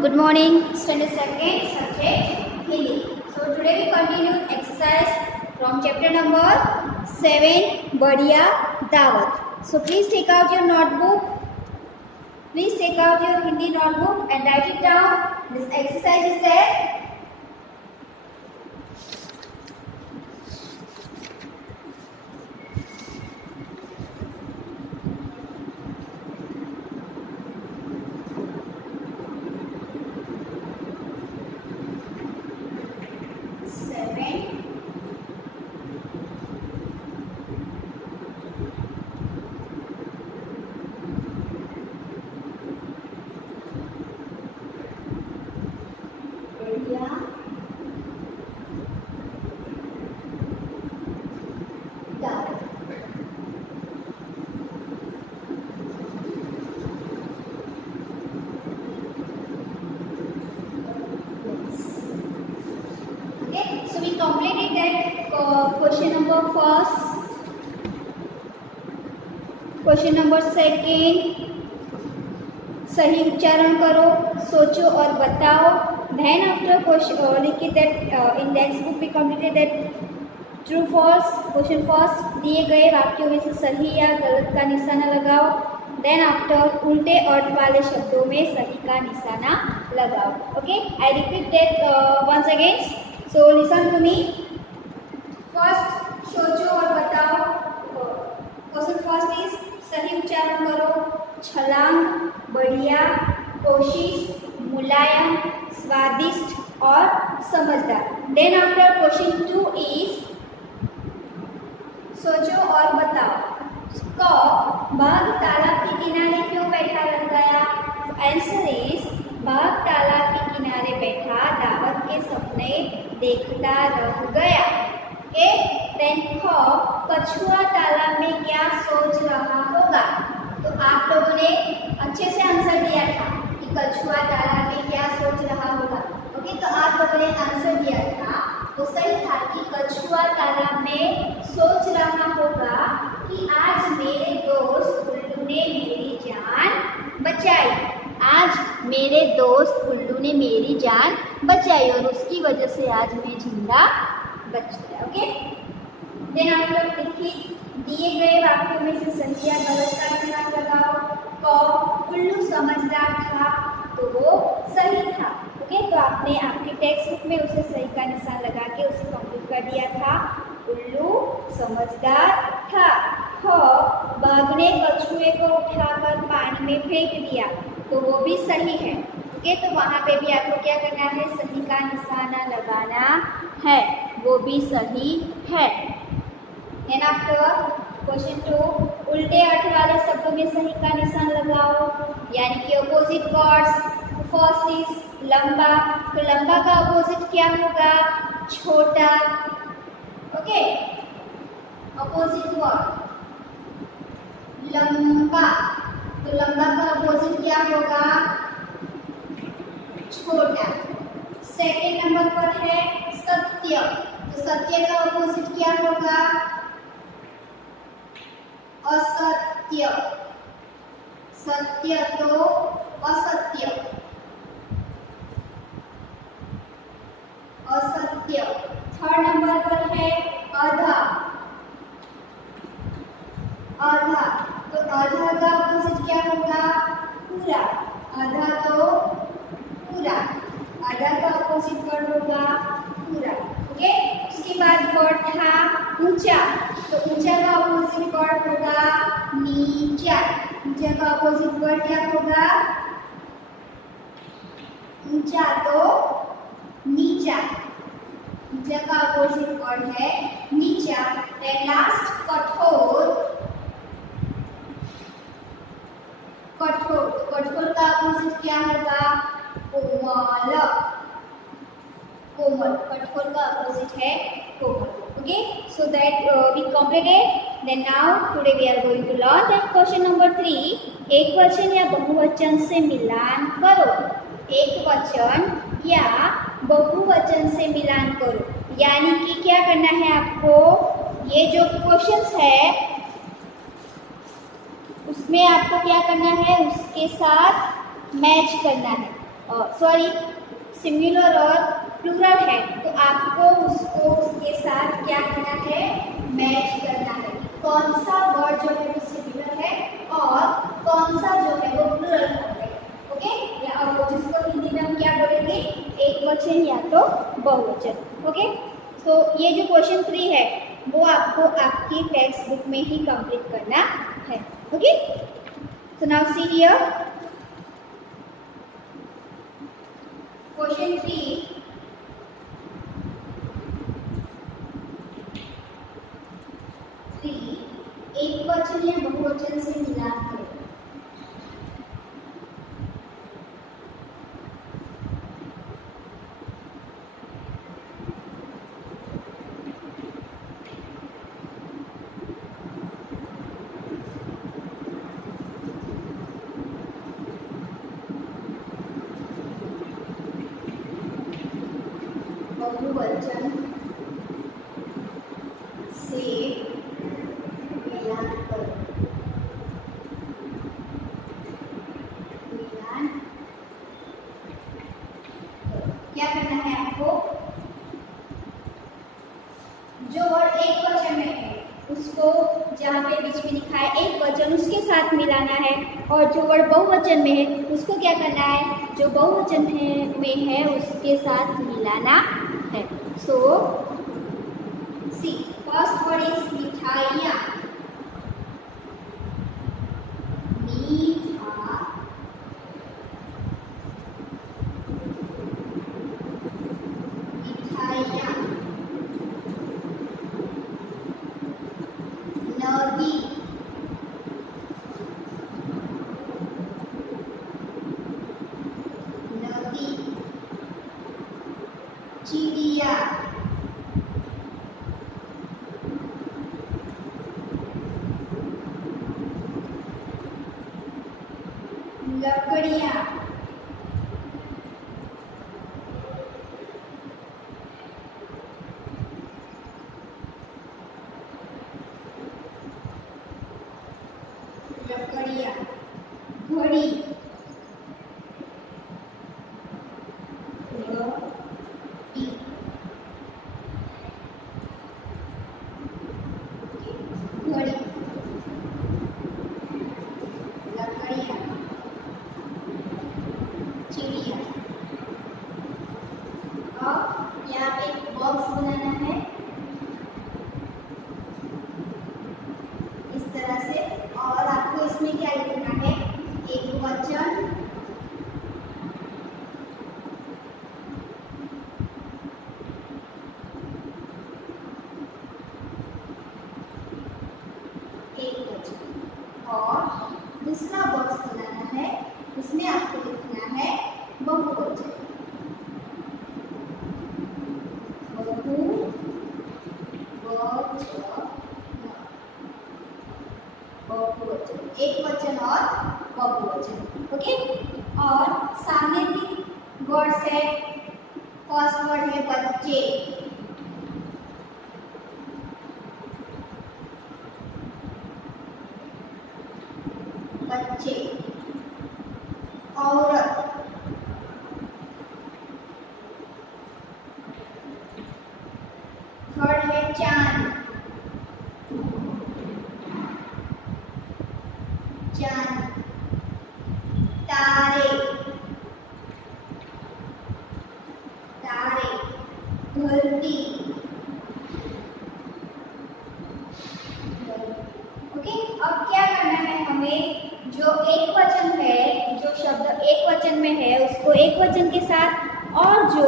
Good morning, standard second, subject Hindi. So today we continue exercise from chapter number 7, Badiya Dawat. So please take out your notebook. Please take out your Hindi notebook and write it down. This exercise is there. So we completed that question number first, question number second, सही उच्चारण करो, सोचो और बताओ. Then after question लिखी that in text book we completed that true false. Question first दिए गए वाक्यों में से सही या गलत का निशाना लगाओ. Then after उल्टे अर्थ वाले शब्दों में सही का निशाना लगाओ. Okay, I repeat that once again. So listen to me. First सोचो और बताओ. Question first is सही उच्चारण करो. छलांग, बढ़िया, कोशिश, मुलायम, स्वादिष्ट और समझदार. Then after question 2 is सोचो और बताओ. क बाघ तालाब के किनारे क्यों बैठा रह गया? आंसर इज बाघ तालाब के किनारे बैठा दावत के सपने देखता रह गया. ओके, देन ख कछुआ तालाब में क्या सोच रहा होगा? तो आप लोगों ने अच्छे से आंसर दिया था कि कछुआ तालाब में क्या सोच रहा होगा. ओके, तो आप लोगों ने आंसर दिया था वो सही था कि कछुआ तालाब में सोच रहा होगा कि आज मेरे दोस्त उल्लू ने मेरी जान बचाई. आज मेरे दोस्त उल्लू ने मेरी जान बचाई और उसकी वजह से आज मैं जिंदा बच गया. ओके, देन आप लोग लिखिए दिए गए वाक्यों में से सही या गलत का निशान लगाओ. क उल्लू समझदार था तो वो सही था. ओके, तो आपने आपके टेक्स्ट बुक में उसे सही का निशान लगा के उसे कंप्लीट कर दिया था. उल्लू समझदार था. ख बाघ ने कछुए को उठाकर पानी में फेंक दिया तो वो भी सही है. ओके, तो वहाँ पे भी आपको क्या करना है? सही का निशाना लगाना है. वो भी सही है. देन आफ्टर क्वेश्चन 2 उल्टे अर्थ वाले शब्दों में सही का निशान लगाओ, यानी कि अपोजिट वर्ड्स. फर्स्ट इज लंबा. तो लंबा का अपोजिट क्या होगा? छोटा. ओके, अपोजिट वर्ड लंबा. तो लंबा का अपोजिट क्या होगा? छोटा. सेकेंड नंबर पर है सत्य. तो सत्य का अपोजिट क्या होगा? असत्य. सत्य तो असत्य. असत्य. थर्ड नंबर पर है आधा. आधा. तो आधा का अपोजिट क्या होगा? पूरा. आधा तो पूरा. आधा का अपोजिट वर्ड होगा पूरा. ओके, उसके बाद वर्ड था ऊंचा. तो ऊंचा का अपोजिट वर्ड होगा नीचा. ऊंचा का अपोजिट वर्ड क्या होगा? ऊंचा तो नीचा. ऊंचा का अपोजिट वर्ड है नीचा. एंड लास्ट कठोर. कठोर. कठोर का अपोजिट क्या होगा? कोमल. कोमल. कठोर का अपोजिट है कोमल. Okay, so that we completed. Then now today we are going to learn that question number 3. एक वचन या बहुवचन से मिलान करो. एक वचन या बहुवचन से मिलान करो, यानी कि क्या करना है आपको? ये जो क्वेश्चंस है उसमें आपको क्या करना है? उसके साथ मैच करना है. सॉरी सिंगुलर और प्लूरल है तो आपको उसको उसके साथ क्या करना है, मैच करना है। कौन सा वर्ड जो है वो सिंगुलर है और कौन सा जो है वो प्लूरल फॉर्म है। ओके, या और जिसको हिंदी में हम क्या बोलेंगे, एक वचन या तो बहुवचन। ओके, तो ये जो क्वेश्चन 3 है वो आपको आपकी टेक्स्ट बुक में ही कंप्लीट करना है। Okay, so now see here question 3। एक वचन या बहुवचन से मिलान करो। बहुवचन से मिलान करो। मिलान क्या करना है आपको, जो वर्ड एक वचन में है उसको जहाँ पे बीच में लिखा है एक वचन उसके साथ मिलाना है, और जो वर्ड बहुवचन में है उसको क्या करना है, जो बहुवचन में है उसके साथ मिलाना है। सो सी फर्स्ट वर्ड इज मिठाइयाँ। मीठा, मिठाइयाँ। नदी, नदी। चिड़िया, लकड़ियाँ, लकड़ियाँ। घड़ी, घड़ी। घड़ी, लकड़ियाँ, चिड़िया। अब यहाँ पे एक बॉक्स बनाना है इस तरह से, और आपको इसमें क्या लिखना है, एक वचन, एक वचन। और दूसरा बॉक्स बनाना है, इसमें आपको लिखना है बहुवचन। बहुवचन, एक वचन और बहुवचन। ओके, और सामने भी वर्ड्स है। फर्स्ट वर्ड है बच्चे, बच्चे। औरत, थर्ड है चांद, चांद। तारे, तारे। धरती। ओके, अब क्या करना है हमें, जो एक वचन है, जो शब्द एक वचन में है उसको एक वचन के साथ, और जो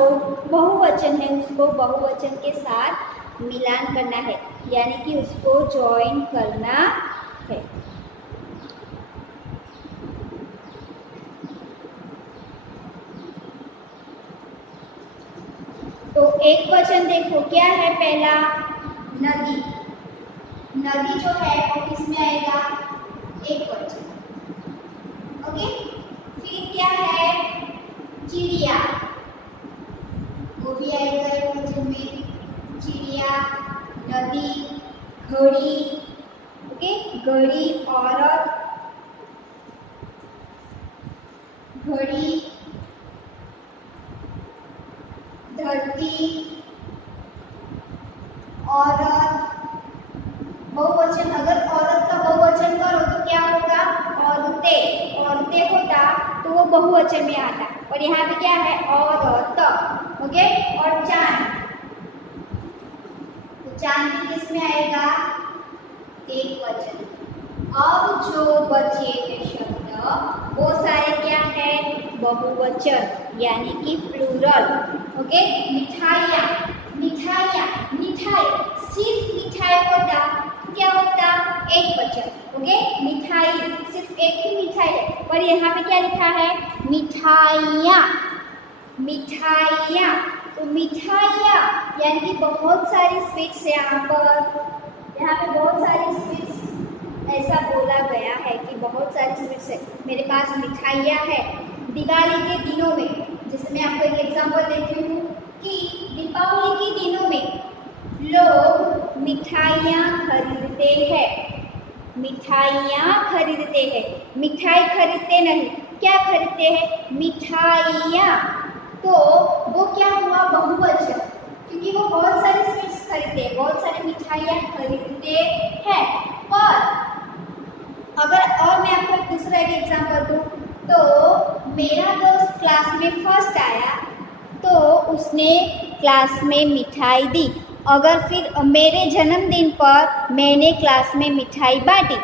बहुवचन है उसको बहुवचन के साथ मिलान करना है, यानी कि उसको जॉइन करना है। तो एक वचन देखो क्या है, पहला नदी। नदी जो है वो किसमें आएगा, एक वचन। ओके, फिर क्या है, चिड़िया, वो भी आएगा एक वचन में। चिड़िया, नदी, घड़ी। ओके, घड़ी, औरत, घड़ी, धरती, औरत, बहुवचन। अगर औरत का बहुवचन करो तो क्या होगा? औरतें। औरतें होता तो वो बहुवचन में आता, और यहाँ पे क्या है? औरत। ओके। और चांद, तो चांद भी किस में आएगा? एक वचन। अब जो बचे हैं शब्द वो सारे क्या है? बहुवचन, यानी कि प्लूरल। ओके। मिठाइयाँ, मिठाइयाँ, मिठाई, सिर्फ मिठाई होता तो क्या होता? एक वचन। ओके। मिठाई, सिर्फ एक ही मिठाई है, पर यहाँ पे क्या लिखा है? मिठाइयाँ, मिठाइयाँ। तो मिठाइयाँ यानी कि बहुत सारी स्वीट्स है यहाँ पे बहुत सारी स्वीट्स ऐसा बोला गया है कि बहुत सारी स्वीट्स है, मेरे पास मिठाइयाँ है। दिवाली के दिनों में, जैसे मैं आपको एक एग्जांपल देती हूँ कि दीपावली के दिनों में लोग मिठाइयाँ खरीदते हैं, मिठाइयाँ खरीदते हैं। मिठाई खरीदते नहीं, क्या खरीदते हैं? मिठाइयाँ। तो वो क्या हुआ? बहुवचन, क्योंकि वो बहुत सारे स्वीट्स खरीदते हैं, बहुत सारी मिठाइयाँ खरीदते हैं। पर अगर और मैं आपको एक दूसरा एक एग्जांपल दूँ तो मेरा दोस्त क्लास में फर्स्ट आया तो उसने क्लास में मिठाई दी। अगर फिर मेरे जन्मदिन पर मैंने क्लास में मिठाई बांटी,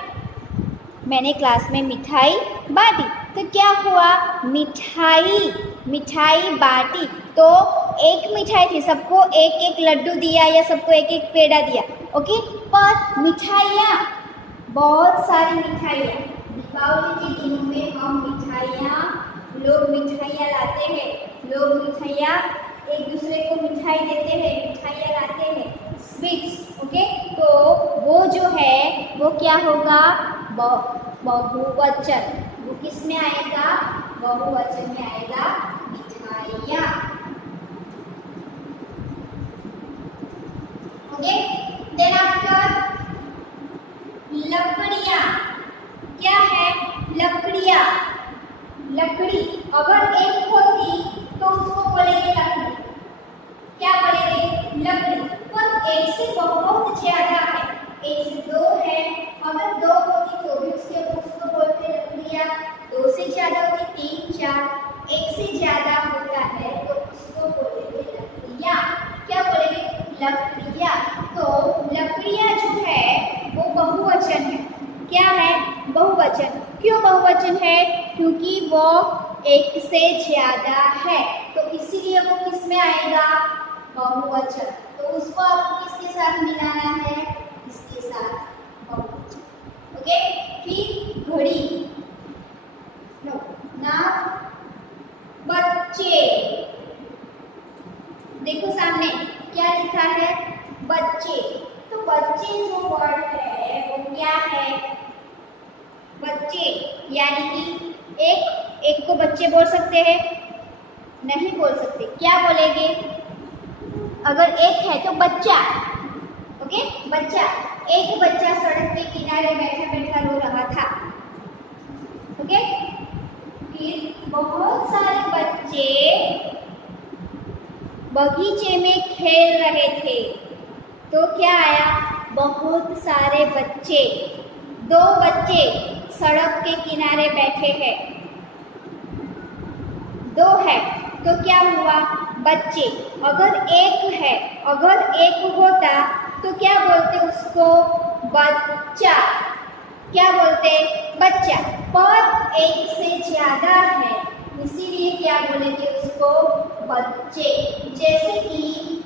मैंने क्लास में मिठाई बांटी, तो क्या हुआ? मिठाई, मिठाई बांटी। तो एक मिठाई थी, सबको एक एक लड्डू दिया या सबको एक एक पेड़ा दिया। ओके। पर मिठाइयाँ, बहुत सारी मिठाइयाँ, दीपावली के दिनों में हम मिठाइयाँ, लोग मिठाइयाँ लाते हैं, लोग मिठाइयाँ एक दूसरे को मिठाई देते हैं, मिठाइयाँ लाते हैं, स्वीट्स। ओके। तो वो जो है वो क्या होगा? बहुवचन। वो किस में आएगा? बहुवचन में आएगा, मिठाइयाँ। ओके। देन आफ्टर लकड़ियाँ, क्या है? लकड़ियाँ, लकड़ी। अगर एक होती तो उसको बोलेंगे लकड़ी, क्या बोलेंगे? लकड़ी। पर एक से बहुत ज्यादा है, एक से दो है, अगर दो होती तो भी उसको बोलते लकड़ियाँ। दो से ज्यादा होती, तीन, चार, एक से ज्यादा होता है तो उसको बोलेंगे लकड़ियाँ। क्या बोलेंगे? लकड़ियाँ। तो लकड़ियाँ जो है वो बहुवचन है। क्या है? बहुवचन। क्यों बहुवचन है? क्योंकि वो एक से ज्यादा है, तो इसीलिए वो किस में आएगा? बहुवचन। तो उसको आपको किसके साथ मिलाना है? इसके साथ, बहुवचन। ओके। फिर घड़ी, नो ना, बच्चे। देखो सामने क्या लिखा है? बच्चे। तो बच्चे जो वर्ड है वो क्या है? बच्चे, यानी कि एक को बच्चे बोल सकते हैं? नहीं बोल सकते। क्या बोलेंगे? अगर एक है तो बच्चा। ओके। बच्चा, एक बच्चा सड़क के किनारे बैठा बैठा रो रहा था। ओके। फिर बहुत सारे बच्चे बगीचे में खेल रहे थे, तो क्या आया? बहुत सारे बच्चे। दो बच्चे सड़क के किनारे बैठे हैं, दो है तो क्या हुआ? बच्चे। अगर एक है, अगर एक होता तो क्या बोलते उसको? बच्चा। क्या बोलते? बच्चा। पर एक से ज्यादा है इसीलिए क्या बोलेंगे उसको? बच्चे। जैसे कि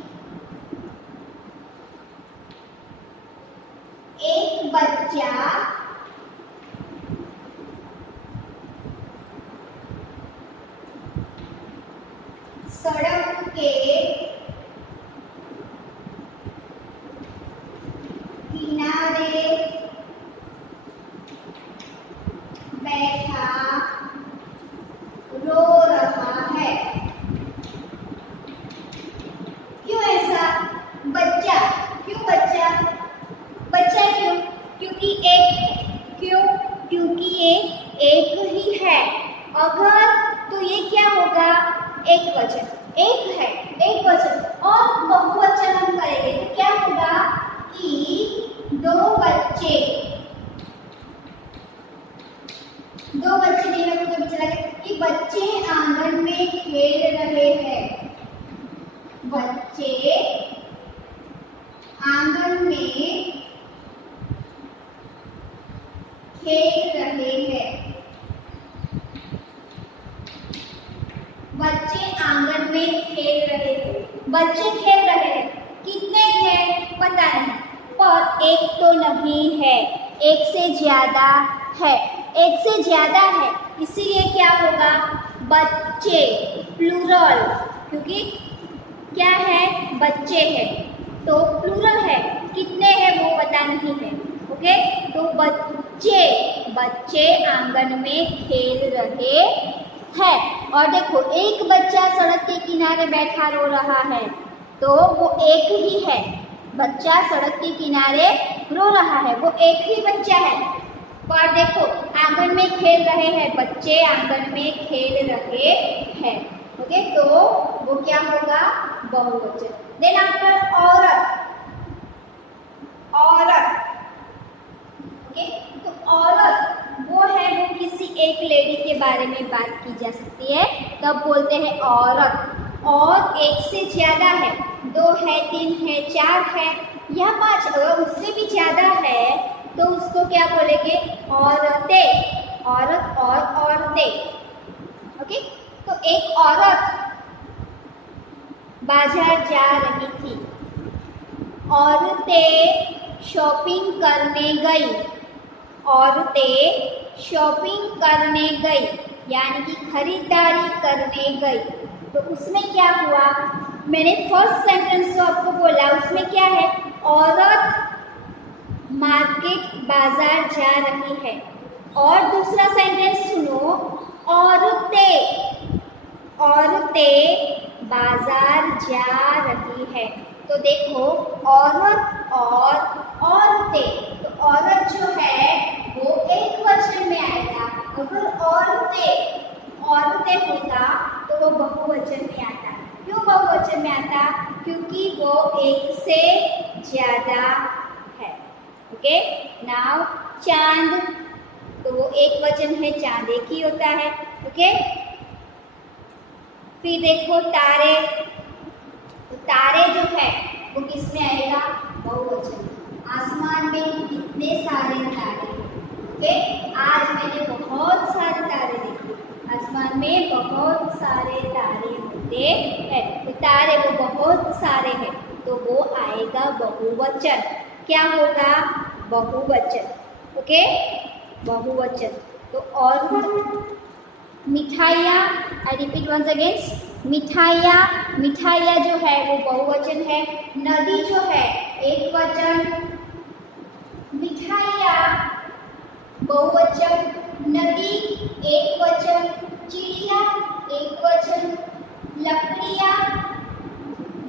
एक बच्चा सड़क के किनारे बैठा रो रहा है। क्यों ऐसा? बच्चा। क्यों बच्चा? बच्चा क्यों? क्योंकि एक। क्यों? क्योंकि ये एक ही है। अगर तो ये क्या होगा? एक एक वचन एक है एक वचन, और बहुवचन हम करेंगे तो क्या होगा कि दो बच्चे देखने को कभी चला गया कि बच्चे आंगन में खेल रहे हैं, बच्चे आंगन में खेल रहे हैं, बच्चे आंगन में खेल रहे हैं, बच्चे खेल रहे हैं, कितने हैं पता नहीं, पर एक तो नहीं है, एक से ज्यादा है, एक से ज्यादा है, इसीलिए क्या होगा बच्चे प्लूरल, क्योंकि क्या है बच्चे हैं तो प्लूरल है, कितने हैं वो पता नहीं है। ओके, तो बच्चे बच्चे आंगन में खेल रहे हैं। और देखो एक बच्चा सड़क के किनारे बैठा रो रहा है, तो वो एक ही है, बच्चा सड़क के किनारे रो रहा है, वो एक ही बच्चा है। पर देखो आंगन में खेल रहे हैं, बच्चे आंगन में खेल रहे हैं। ओके, तो वो क्या होगा बहुवचन। देन आफ्टर औरत, औरत, ओके, तो औरत वो है, वो किसी एक लेडी के बारे में बात की जा सकती है, तब बोलते हैं औरत। और एक से ज्यादा है, दो है, तीन है, चार है या पांच, अगर उससे भी ज्यादा है तो उसको क्या बोलेंगे औरतें, औरत और औरतें। ओके, तो एक औरत बाजार जा रही थी, औरतें शॉपिंग करने गई, औरतें शॉपिंग करने गई यानी कि खरीदारी करने गई। तो उसमें क्या हुआ, मैंने फर्स्ट सेंटेंस जो आपको बोला उसमें क्या है, औरत मार्केट बाजार जा रही है। और दूसरा सेंटेंस सुनो, औरतें बाजार जा रही है। तो देखो औरत और औरतें, तो औरत जो है वो एक वचन में आएगा, अगर औरतें होता तो वो बहुवचन में आता। क्यों बहुवचन में आता, क्योंकि वो एक से ज्यादा है। ओके, नाउ चांद, तो वो एक वचन है, चांद एक ही होता है। ओके, फिर देखो तारे, तो तारे जो है वो किस में आएगा बहुवचन। आसमान में कितने सारे तारे, ओके, आज मैंने बहुत सारे तारे देखे, आसमान में बहुत सारे तारे होते हैं, तो तारे वो बहुत सारे हैं, तो वो आएगा बहुवचन। क्या होगा बहुवचन। ओके, बहुवचन। तो और मिठाइयाँ, आई रिपीट वंस अगेन, मिठाइयाँ जो है वो बहुवचन है। नदी जो है एक वचन, मिठाइयाँ बहुवचन, नदी एक वचन, चिड़िया एक वचन, लकड़ियाँ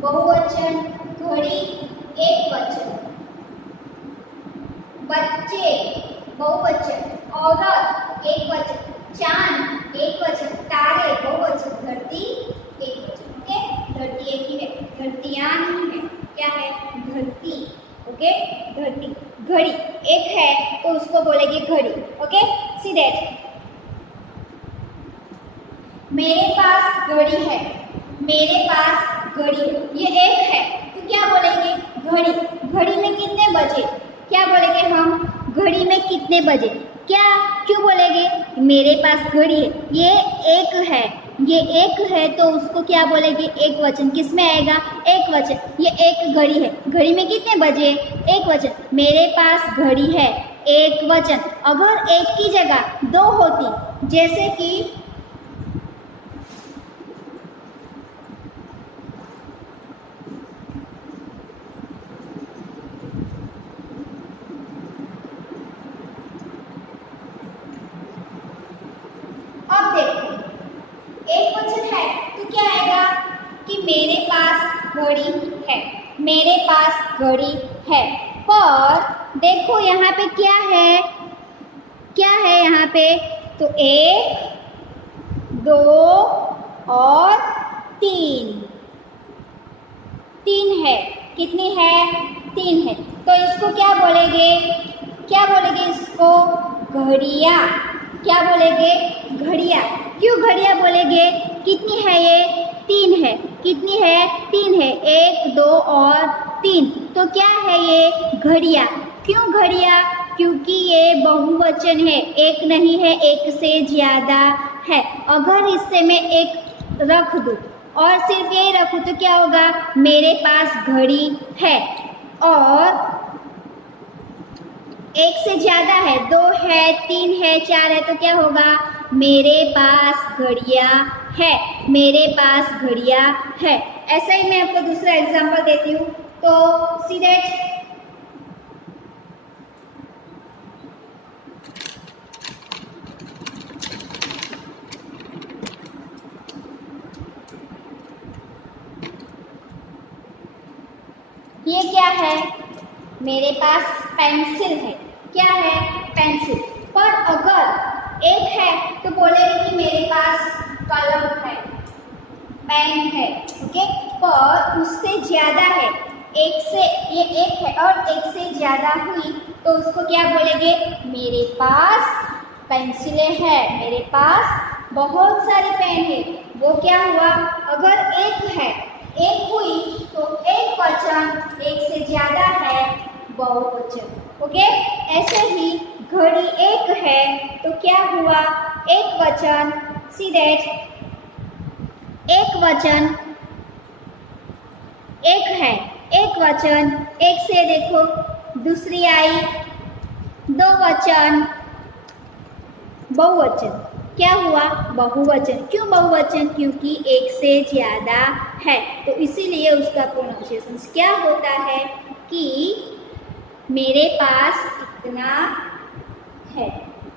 बहुवचन, घड़ी एक वचन, बच्चे बहुवचन, औरत एक वचन, चांद एक वचन, तारे बहुवचन, धरती एक वचन। ओके, धरती एक ही है, धरतियाँ नहीं है, क्या है धरती। ओके, धरती। घड़ी एक है तो उसको बोलेंगे घड़ी। ओके, सी दैट, मेरे पास घड़ी है, मेरे पास घड़ी, ये एक है तो क्या बोलेंगे घड़ी। घड़ी में कितने बजे, क्या बोलेंगे हम घड़ी में कितने बजे, क्या क्यों बोलेंगे, मेरे पास घड़ी है, ये एक है तो उसको क्या बोलेंगे एक वचन। किस में आएगा एक वचन, ये एक घड़ी है, घड़ी में कितने बजे एक वचन, मेरे पास घड़ी है एक वचन। अगर एक की जगह दो होती, जैसे कि अब देखो एक वचन है तो क्या आएगा कि मेरे पास घड़ी है, मेरे पास घड़ी है। पर देखो यहाँ पे क्या है यहाँ पे, तो एक, दो और है। कितनी है? 3 है। तो इसको क्या बोलेंगे? क्या बोलेंगे इसको? घड़ियाँ। क्या बोलेंगे? घड़ियाँ। क्यों घड़ियाँ बोलेंगे? कितनी है ये? 3 है। कितनी है? 3 है। 1 2 और 3। तो क्या है ये? घड़ियाँ। क्यों घड़ियाँ? क्योंकि ये बहुवचन है, एक नहीं है, एक से ज़्यादा है। अगर इससे मैं एक रख दूँ और सिर्फ ये रखूँ तो क्या होगा? मेरे पास घड़ी है। और एक से ज़्यादा है, 2 है, 3 है, 4 है, तो क्या होगा? मेरे पास घड़ियाँ है। मेरे पास घड़ियाँ है। ऐसा ही मैं आपको दूसरा एग्जाम्पल देती हूँ। तो सी दैट ये क्या है? मेरे पास पेंसिल है। क्या है? पेंसिल। पर अगर एक है तो बोलेंगे कि मेरे पास कलम है, पेन है। ओके। पर उससे ज़्यादा है, एक से, ये एक है और एक से ज़्यादा हुई तो उसको क्या बोलेंगे? मेरे पास पेंसिलें हैं, मेरे पास बहुत सारे पेन है। वो क्या हुआ? अगर एक है, एक हुई तो एक वचन, एक से ज़्यादा है बहुवचन। ओके। ऐसे ही घड़ी एक है तो क्या हुआ? एक वचन। सी दैट एक वचन, एक है, एक वचन, एक से देखो दूसरी आई, 2 वचन, बहुवचन। क्या हुआ? बहुवचन। क्यों बहुवचन? क्योंकि एक से ज़्यादा है, तो इसीलिए उसका प्रोनाउंसिएशन क्या होता है कि मेरे पास इतना है।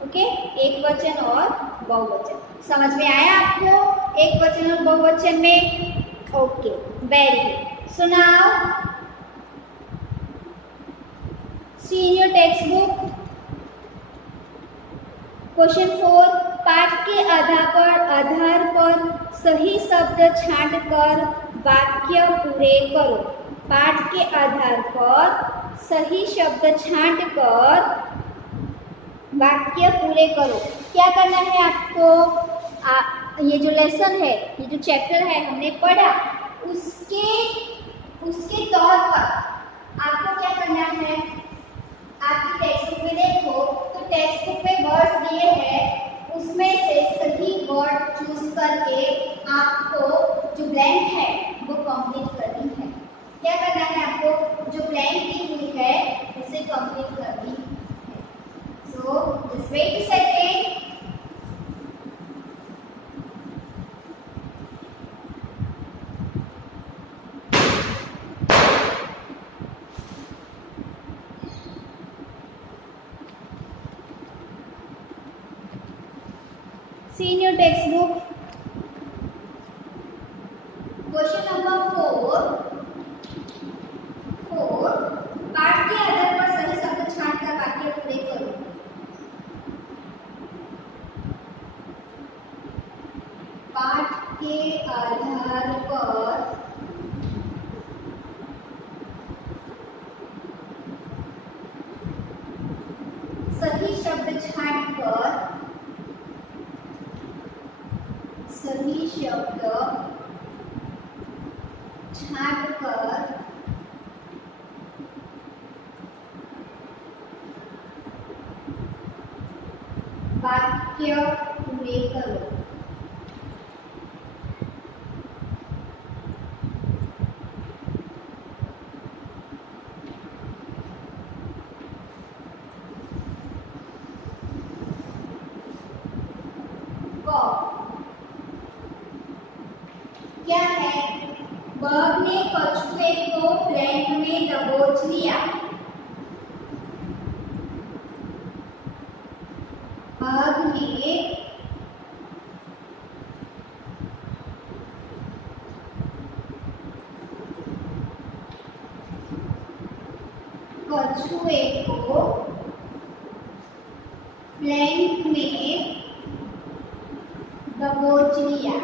ओके। एक वचन और बहुवचन समझ में आया आपको? एक वचन और बहुवचन में? Okay, very good. So now see in your text book question 4। पाठ के आधार पर सही शब्द छांट कर वाक्य पूरे करो। पाठ के आधार पर सही शब्द छांट कर वाक्य पूरे करो। क्या करना है आपको? ये जो लेसन है, ये जो चैप्टर है हमने पढ़ा, उसके तौर पर आपको क्या करना है? आपकी टेक्स्ट बुक में देखो तो टेक्स्ट बुक में वर्ड्स दिए हैं, उसमें से सही वर्ड चूज करके आपको जो ब्लैंक है वो कंप्लीट करनी है। क्या करना है आपको? जो ब्लैंक दी हुई है उसे कंप्लीट करनी है। So just wait a second. See in your textbook question number 4। पाठ के आधार पर सही शब्द छांट कर वाक्य पूरे करो। पाठ के आधार पर सही शब्द छांट कर वाक्य पूरे करो। क्या है? बग ने कछुए को प्लेट में दबोच लिया। बग ने कछुए को प्लेट में दबोच लिया।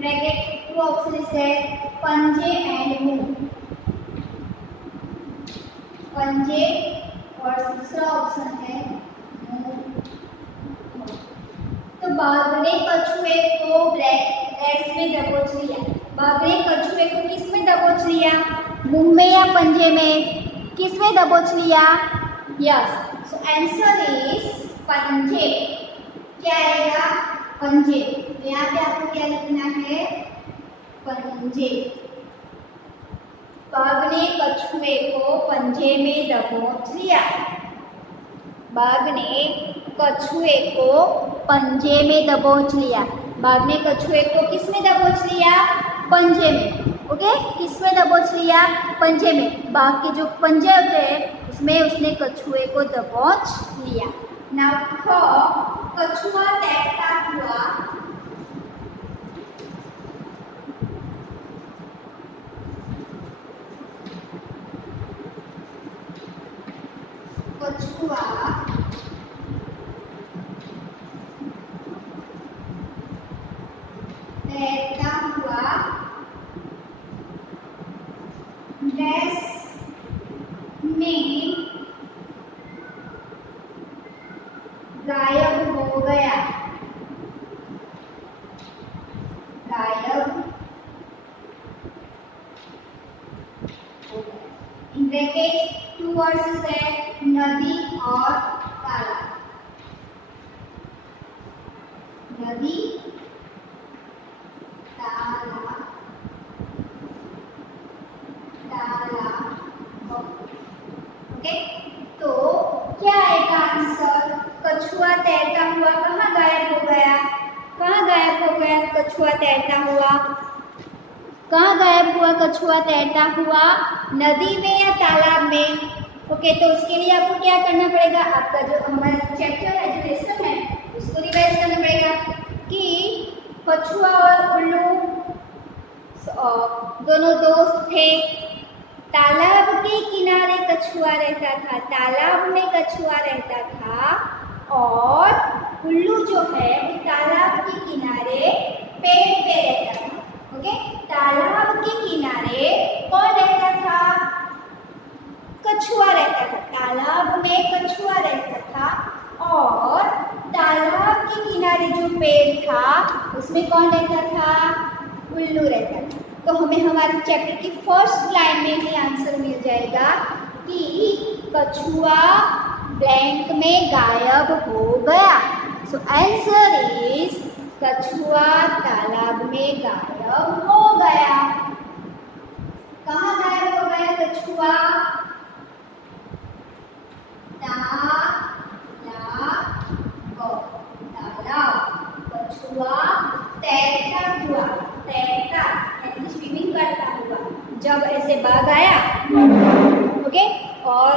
Bracket two option is there, पंजे एंड मुंह, पंजे और दूसरा ऑप्शन है मुंह। तो बाघ ने कछुए को ब्रैकेट्स में दबोच लिया। बाघ ने कछुए को किस में दबोच लिया, मुंह में या पंजे में, किस में दबोच लिया? यस, सो आंसर इज पंजे। क्या आएगा? पंजे। यहाँ पे आपको क्या लिखना है? पंजे। बाघ ने कछुए को पंजे में दबोच लिया। बाघ ने कछुए को पंजे में दबोच लिया। बाघ ने कछुए को किस में दबोच लिया? पंजे में। ओके, किस में दबोच लिया? पंजे में। बाघ के जो पंजे होते हैं उसमें उसने कछुए को दबोच लिया। नाउ कछुआ तैरता हुआ कछुआ तैरता हुआ डैश में गायब हो गया। गायब हो गया। इन ब्रैकेट टू वर्ड्स है, नदी और तालाब। नदी, तालाब, तालाब। ओके, तो क्या आएगा आंसर? कछुआ तैरता हुआ कहाँ गायब हो गया? कहाँ गायब हो गया कछुआ तैरता हुआ? कहाँ गायब हुआ कछुआ तैरता हुआ? नदी में या तालाब में? ओके, तो उसके लिए आपको क्या करना पड़ेगा? आपका जो हमारा चैप्टर है, जो लेसन है, उसको रिवाइज करना पड़ेगा कि कछुआ और उल्लू दोनों दोस्त थे। तालाब के किनारे कछुआ रहता था, तालाब में कछुआ रहता था, और उल्लू जो है वो तालाब के किनारे पेड़ पे रहता था। ओके, तालाब के किनारे कौन रहता था? कछुआ रहता था। तालाब में कछुआ रहता था और तालाब के किनारे जो पेड़ था उसमें कौन रहता था? उल्लू रहता था। तो हमें हमारे चैप्टर की फर्स्ट लाइन में ही आंसर मिल जाएगा कि कछुआ ब्लैंक में गायब हो गया। सो आंसर इज कछुआ तालाब में गायब हो गया। कहाँ गायब हो गया कछुआ? तालाब। कछुआ तैरता हुआ, तैरता यानी स्विमिंग करता हुआ जब ऐसे बाघ आया, ओके, और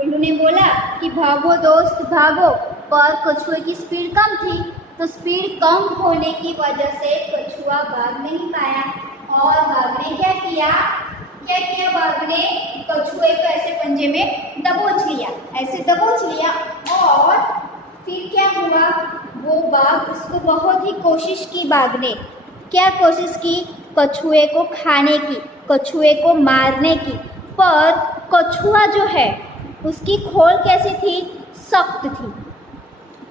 उल्लू ने बोला कि भागो दोस्त भागो, पर कछुए की स्पीड कम थी, तो स्पीड कम होने की वजह से कछुआ भाग नहीं पाया। और बाघ ने क्या किया? बाघ ने कछुए को ऐसे पंजे में दबोच लिया, ऐसे दबोच लिया। और फिर क्या हुआ? वो बाघ, उसको बहुत ही कोशिश की बाघ ने। क्या कोशिश की? कछुए को खाने की, कछुए को मारने की। पर कछुआ जो है उसकी खोल कैसी थी? सख्त थी।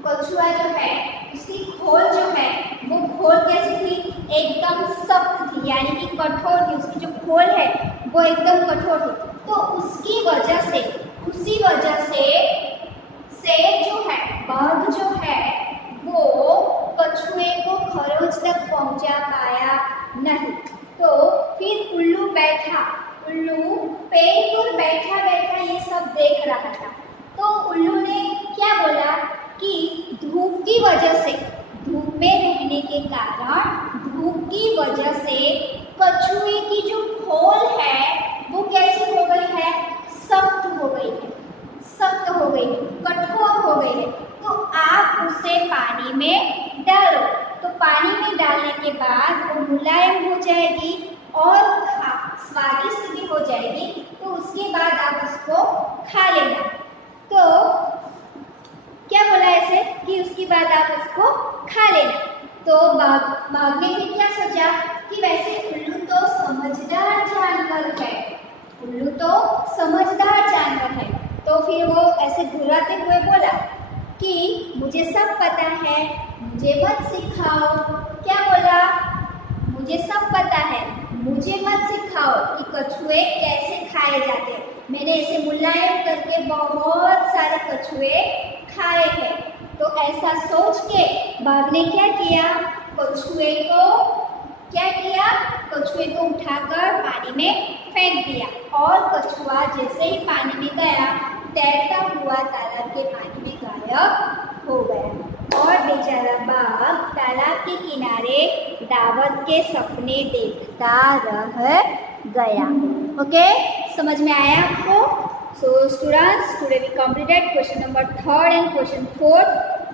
कछुआ जो है उसकी खोल जो है वो खोल कैसी थी? एकदम सख्त थी, यानी कि कठोर थी। उसकी जो खोल है वो एकदम कठोर थी। तो उसकी वजह से, उसी वजह से शेर जो है, बाघ जो है, वो कछुए को खरोच तक पहुंचा पाया नहीं। तो फिर उल्लू बैठा, उल्लू पेड़ पर बैठा बैठा ये सब देख रहा था। तो उल्लू ने क्या बोला कि धूप की वजह से, धूप में रहने के कारण, धूप की वजह से कछुए की जो खोल है वो कैसी हो गई है? सख्त हो गई है, सख्त हो गई है, कठोर हो गई है। तो आप उसे पानी में डालो, तो पानी में डालने के बाद वो मुलायम हो जाएगी और स्वादिष्ट भी हो जाएगी। तो उसके बाद आप उसको खा लेना। तो क्या बोला ऐसे कि उसके बाद आप उसको खा लेना। तो बाघ ने फिर क्या सोचा कि वैसे उल्लू तो समझदार जानवर है, उल्लू तो समझदार जानवर है। तो फिर वो ऐसे घुराते हुए बोला कि मुझे सब पता है, मुझे मत सिखाओ। क्या बोला? मुझे सब पता है, मुझे मत सिखाओ कि कछुए कैसे खाए जाते हैं। मैंने ऐसे मुलायम करके बहुत सारे कछुए खाए हैं। तो ऐसा सोच के बाघ ने क्या किया? कछुए को उठाकर पानी में फेंक दिया और कछुआ जैसे ही पानी में गया तैरता हुआ तालाब के पानी में गायब हो गया और बेचारा बाघ तालाब के किनारे दावत के सपने देखता रह गया। ओके, समझ में आया आपको? So students, today we completed question number 3rd and question 4th.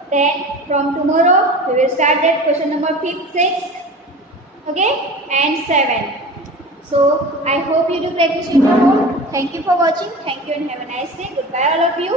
Then from tomorrow we will start that question number 5th, 6th, okay, and 7th. So I hope you do practice in your home. Thank you for watching. Thank you and have a nice day. Goodbye all of you.